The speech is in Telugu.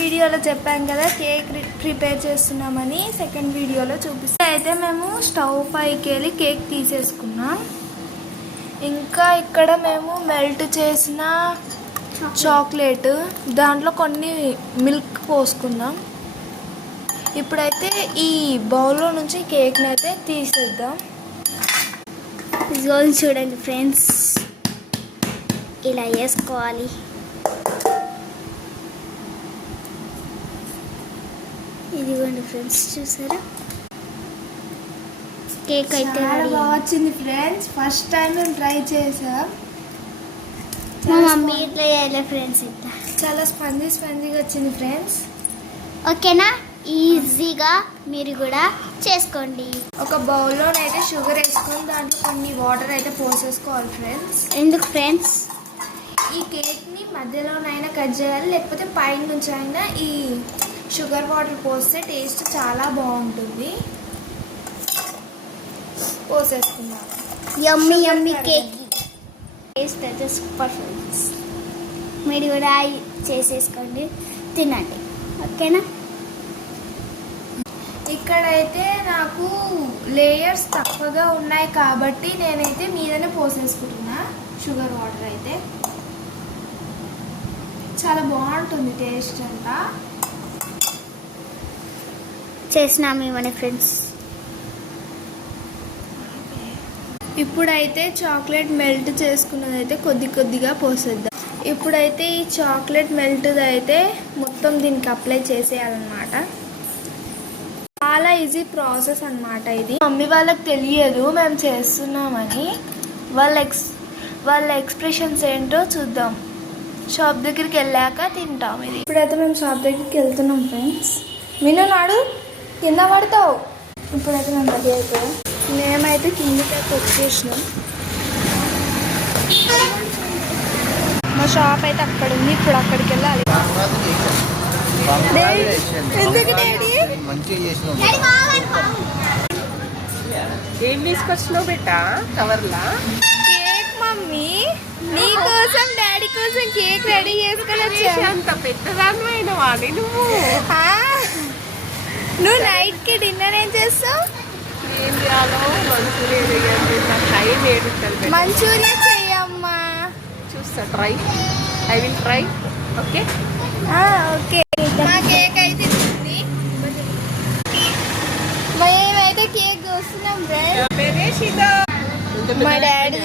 వీడియోలో చెప్పాం కదా కేక్ ప్రిపేర్ చేస్తున్నామని, సెకండ్ వీడియోలో చూపిస్తాం. అయితే మేము స్టవ్ పైకి వెళ్ళి కేక్ తీసేసుకున్నాం. ఇంకా ఇక్కడ మేము మెల్ట్ చేసిన చాక్లెట్, దాంట్లో కొన్ని మిల్క్ పోసుకుందాం. ఇప్పుడైతే ఈ బౌల్లో నుంచి కేక్ని అయితే తీసేద్దాం. చూడండి ఫ్రెండ్స్, ఇలా వేసుకోవాలి. ఇదిగోండి ఫ్రెండ్స్, చూసారా కేక్ అయితే బాగా వచ్చింది ఫ్రెండ్స్. ఫస్ట్ టైం మేము ట్రై చేసాం. మా మమ్మీ ఇట్లా చేయాలి ఫ్రెండ్స్. ఇట్లా చాలా స్పంజీగా వచ్చింది ఫ్రెండ్స్. ఓకేనా, ఈజీగా మీరు కూడా చేసుకోండి. ఒక బౌల్లోనైతే షుగర్ వేసుకొని దాంట్లో కొన్ని వాటర్ అయితే పోసేసుకోవాలి ఫ్రెండ్స్. ఎందుకు ఫ్రెండ్స్? ఈ కేక్ని మధ్యలోనైనా కట్ చేయాలి, లేకపోతే పైన నుంచి అయినా ఈ షుగర్ వాటర్ పోస్తే టేస్ట్ చాలా బాగుంటుంది. పోసేసుకున్నాను. యమ్మీ యమ్మీ కేక్ టేస్ట్ అయితే సూపర్ ఫ్రెండ్స్. మీరు కూడా చేసేసుకోండి, తినండి. ఓకేనా. ఇక్కడైతే నాకు లేయర్స్ తక్కువగా ఉన్నాయి కాబట్టి నేనైతే మీదనే పోసేసుకుంటున్నా షుగర్ వాటర్. అయితే చాలా బాగుంటుంది టేస్ట్ అంతా. చేసినాము ఇవన్నీ ఫ్రెండ్స్. ఇప్పుడైతే చాక్లెట్ మెల్ట్ చేసుకున్నదైతే కొద్దిగా పోసేద్దాం. ఇప్పుడైతే ఈ చాక్లెట్ మెల్ట్ అయితే మొత్తం దీనికి అప్లై చేసేయాలన్నమాట. చాలా ఈజీ ప్రాసెస్ అన్నమాట ఇది. మమ్మీ వాళ్ళకి తెలియదు మేము చేస్తున్నామని. వాళ్ళ ఎక్స్ప్రెషన్స్ ఏంటో చూద్దాం. షాప్ దగ్గరికి వెళ్ళాక తింటాం ఇది. ఇప్పుడైతే మేము షాప్ దగ్గరికి వెళ్తున్నాం ఫ్రెండ్స్. విను నాడు, కింద పడతావు. ఇప్పుడైతే మేము రెడీ అయిపోయాం. మేమైతే కిందకి వచ్చేసినాం. మా షాప్ అయితే అక్కడ ఉంది. ఇప్పుడు అక్కడికి వెళ్ళాలి. ఎందుకు డాడీ? ఏం తీసుకొచ్చినావు బెట్ట కవర్లా? కేక్ మమ్మీ, నీ కోసం డాడీ కోసం కేక్ రెడీ చేసుకొని వచ్చా. అంత పెద్దదాన్ని వాడి నువ్వు. నువ్వు నైట్ కి డిన్నర్ ఏం చేస్తావు? ఏం చేయాలో మంచూరియా. మంచూరియా చెయ్యమ్మా. చూస్తా, try. I will try. Okay okay. మా కేక్ అయితే ఉంది. మేమైతే కేక్ కోస్తున్నాం. మా డాడీ